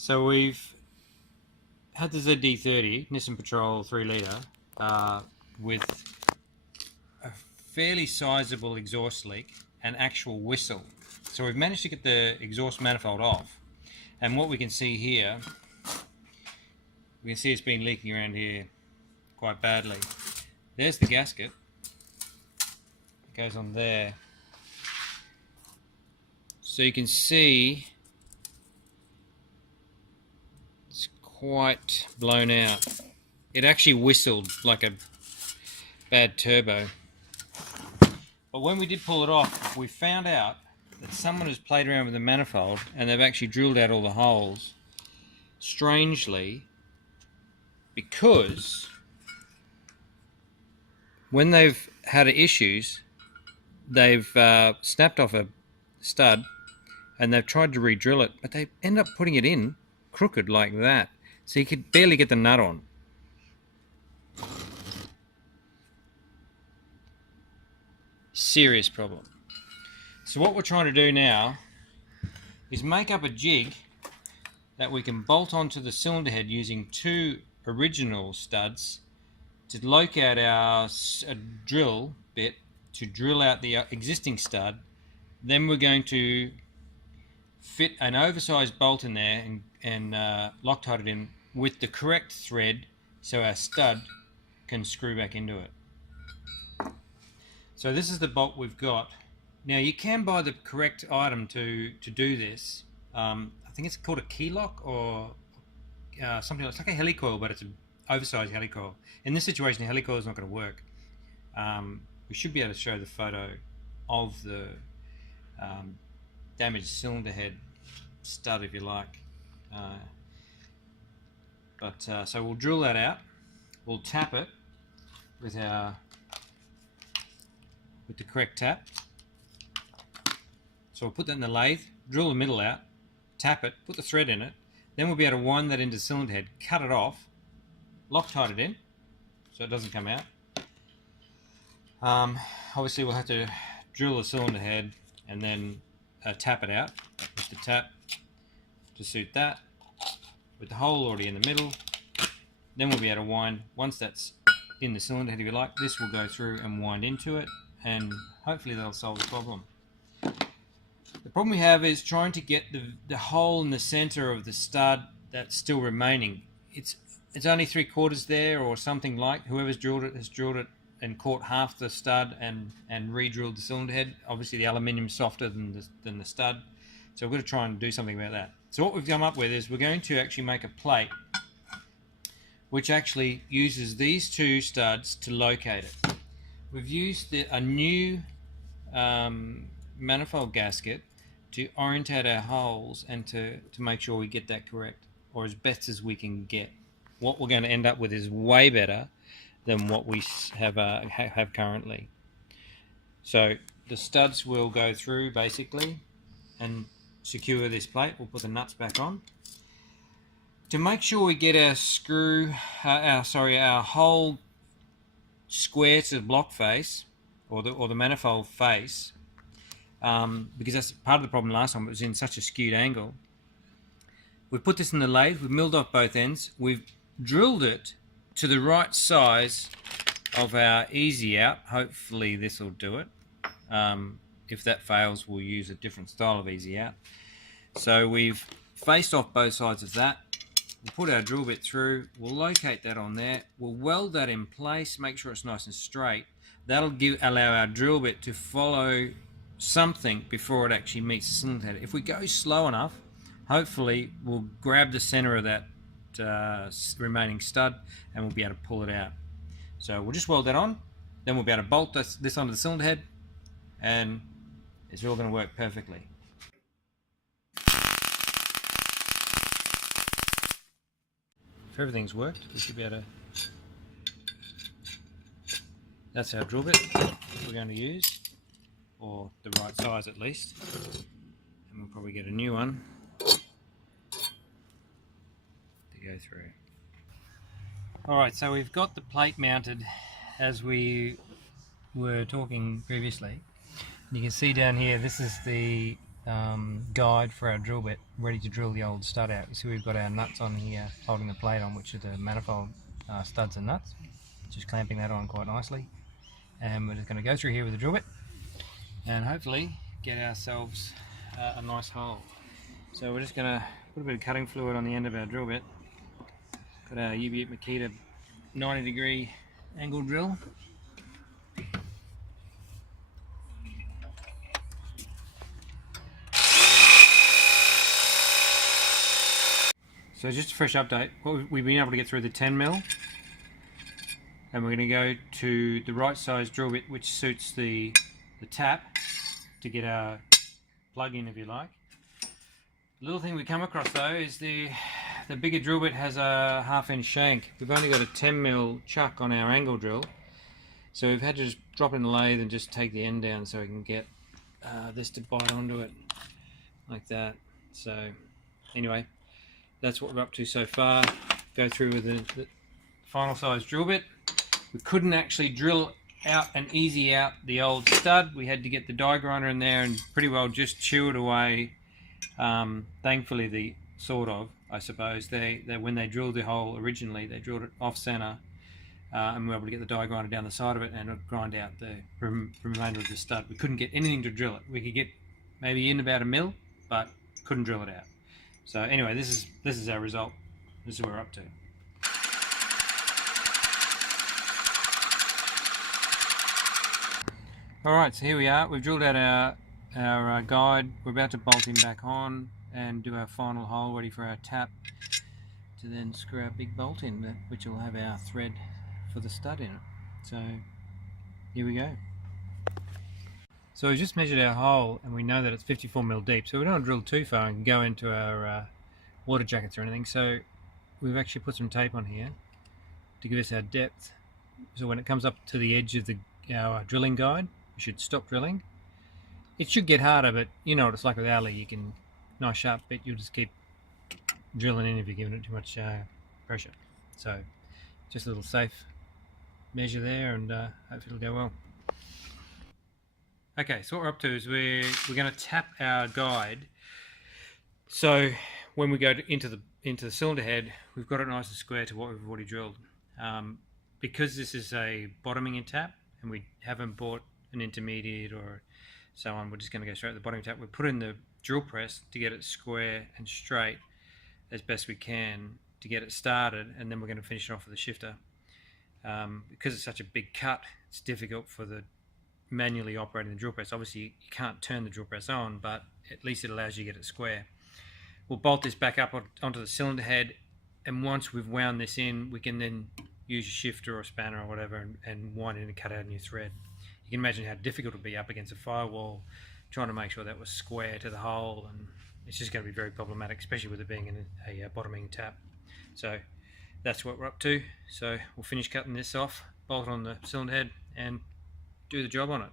So we've had the ZD30 Nissan Patrol 3 litre with a fairly sizable exhaust leak and actual whistle. So we've managed to get the exhaust manifold off, and what we can see here, we can see it's been leaking around here quite badly. There's the gasket, it goes on there. So you can see it's quite blown out. It actually whistled like a bad turbo. But when we did pull it off, we found out that someone has played around with the manifold and they've actually drilled out all the holes. Strangely, because when they've had issues, they've snapped off a stud and they've tried to re-drill it, but they end up putting it in crooked like that, so you could barely get the nut on. Serious problem. So what we're trying to do now is make up a jig that we can bolt onto the cylinder head using two original studs to locate our drill bit to drill out the existing stud. Then we're going to fit an oversized bolt in there and Loctite it in with the correct thread so our stud can screw back into it. So this is the bolt we've got. Now you can buy the correct item to do this. I think it's called a key lock or something like, it's like a helicoil, but it's an oversized helicoil. In this situation, the helicoil is not going to work. We should be able to show the photo of the damaged cylinder head stud if you like. So we'll drill that out. We'll tap it with the correct tap. So we'll put that in the lathe, drill the middle out, tap it, put the thread in it, then we'll be able to wind that into the cylinder head, cut it off, Loctite it in so it doesn't come out. Obviously we'll have to drill the cylinder head and then tap it out with the tap to suit that, with the hole already in the middle. Then we'll be able to wind, once that's in the cylinder head if you like, this will go through and wind into it, and hopefully that'll solve the problem. The problem we have is trying to get the hole in the center of the stud that's still remaining. It's only 3/4 there or something like. Whoever's drilled it has drilled it and caught half the stud and re-drilled the cylinder head. Obviously the aluminium's softer than the stud, so we're going to try and do something about that. So what we've come up with is we're going to actually make a plate which actually uses these two studs to locate it. We've used a new manifold gasket to orientate our holes and to make sure we get that correct, or as best as we can get. What we're going to end up with is way better than what we have currently. So the studs will go through basically and secure this plate. We'll put the nuts back on. To make sure we get our hole square to the block face or the manifold face, because that's part of the problem last time, it was in such a skewed angle. We've put this in the lathe, we've milled off both ends, we've drilled it to the right size of our easy out. Hopefully this will do it. If that fails, we'll use a different style of easy out. So we've faced off both sides of that. We'll put our drill bit through, we'll locate that on there, we'll weld that in place, make sure it's nice and straight. That'll allow our drill bit to follow something before it actually meets the cylinder head. If we go slow enough, hopefully we'll grab the center of that remaining stud and we'll be able to pull it out. So we'll just weld that on, then we'll be able to bolt this onto the cylinder head, and it's all going to work perfectly. If everything's worked, we should be able to... That's our drill bit we're going to use, or the right size at least, and we'll probably get a new one to go through. Alright, so we've got the plate mounted as we were talking previously. You can see down here, this is the guide for our drill bit, ready to drill the old stud out. You see we've got our nuts on here holding the plate on, which are the manifold studs and nuts. Just clamping that on quite nicely. And we're just going to go through here with the drill bit and hopefully get ourselves a nice hole. So we're just going to put a bit of cutting fluid on the end of our drill bit. Got our UV Makita 90-degree angle drill. So just a fresh update, we've been able to get through the 10mm, and we're going to go to the right size drill bit which suits the tap to get our plug in, if you like. The little thing we come across though is the bigger drill bit has a 1/2 inch shank. We've only got a 10mm chuck on our angle drill, so we've had to just drop in the lathe and just take the end down so we can get this to bite onto it like that. So anyway, that's what we're up to so far. Go through with the final size drill bit. We couldn't actually drill out and easy out the old stud. We had to get the die grinder in there and pretty well just chew it away. Thankfully, I suppose, when they drilled the hole originally, they drilled it off center, and we were able to get the die grinder down the side of it and grind out the remainder of the stud. We couldn't get anything to drill it. We could get maybe in about 1 mil, but couldn't drill it out. So anyway, this is our result. This is what we're up to. Alright, so here we are. We've drilled out our guide. We're about to bolt him back on and do our final hole ready for our tap to then screw our big bolt in, which will have our thread for the stud in it. So here we go. So we just measured our hole and we know that it's 54mm deep, so we don't want to drill too far and go into our water jackets or anything. So we've actually put some tape on here to give us our depth. So when it comes up to the edge of our drilling guide, we should stop drilling. It should get harder, but you know what it's like with alley. You can, nice sharp bit, you'll just keep drilling in if you're giving it too much pressure. So just a little safe measure there, and hopefully it'll go well. Okay, so what we're up to is we're going to tap our guide. So when we go into the cylinder head, we've got it nice and square to what we've already drilled. Because this is a bottoming in tap, and we haven't bought an intermediate or so on, we're just going to go straight to the bottoming tap. We put in the drill press to get it square and straight as best we can to get it started, and then we're going to finish it off with a shifter. Because it's such a big cut, it's difficult for the manually operating the drill press. Obviously you can't turn the drill press on, but at least it allows you to get it square. We'll bolt this back up onto the cylinder head, and once we've wound this in, we can then use a shifter or a spanner or whatever and wind in and cut out a new thread. You can imagine how difficult it would be up against a firewall trying to make sure that was square to the hole, and it's just going to be very problematic, especially with it being in a bottoming tap. So that's what we're up to. So we'll finish cutting this off, bolt it on the cylinder head, and do the job on it.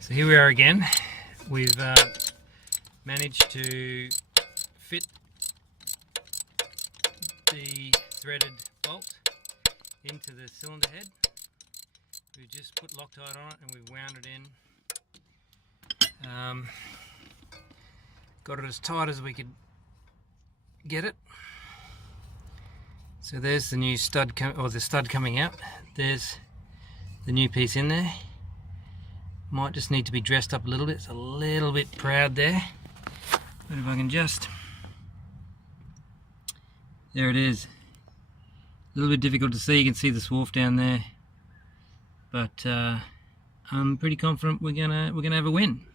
So here we are again. We've managed to fit the threaded bolt into the cylinder head. We just put Loctite on it and we've wound it in. Got it as tight as we could get it. So there's the new stud, the stud coming out. There's the new piece in there. Might just need to be dressed up a little bit. It's a little bit proud there. But if I can just... There it is. A little bit difficult to see. You can see the swarf down there. But I'm pretty confident we're gonna have a win.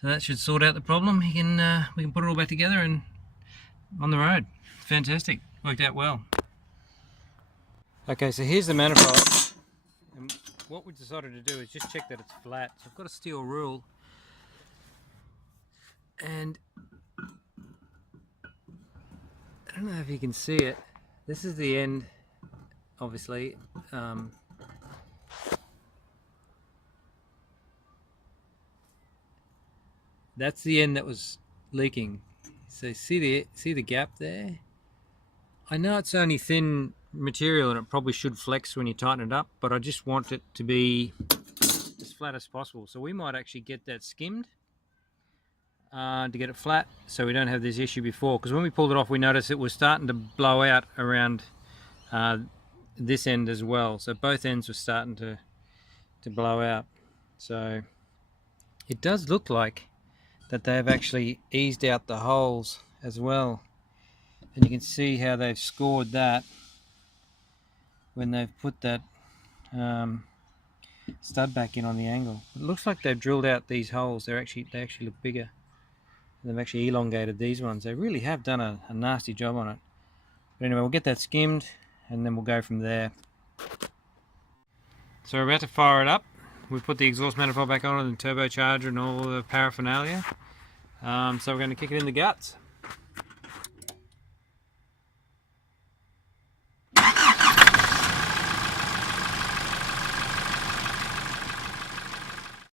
So that should sort out the problem. We can put it all back together and on the road. Fantastic. Worked out well. Okay, so here's the manifold. And what we decided to do is just check that it's flat. So I've got a steel rule, and I don't know if you can see it. This is the end, obviously. That's the end that was leaking. So see the gap there? I know it's only thin material and it probably should flex when you tighten it up, but I just want it to be as flat as possible. So we might actually get that skimmed to get it flat, so we don't have this issue before, because when we pulled it off we noticed it was starting to blow out around this end as well. So both ends were starting to blow out. So it does look like that they've actually eased out the holes as well, and you can see how they've scored that when they've put that stud back in on the angle. It looks like they've drilled out these holes. They actually look bigger. They've actually elongated these ones. They really have done a nasty job on it. But anyway, we'll get that skimmed and then we'll go from there. So we're about to fire it up. We've put the exhaust manifold back on and the turbocharger and all the paraphernalia. So we're going to kick it in the guts.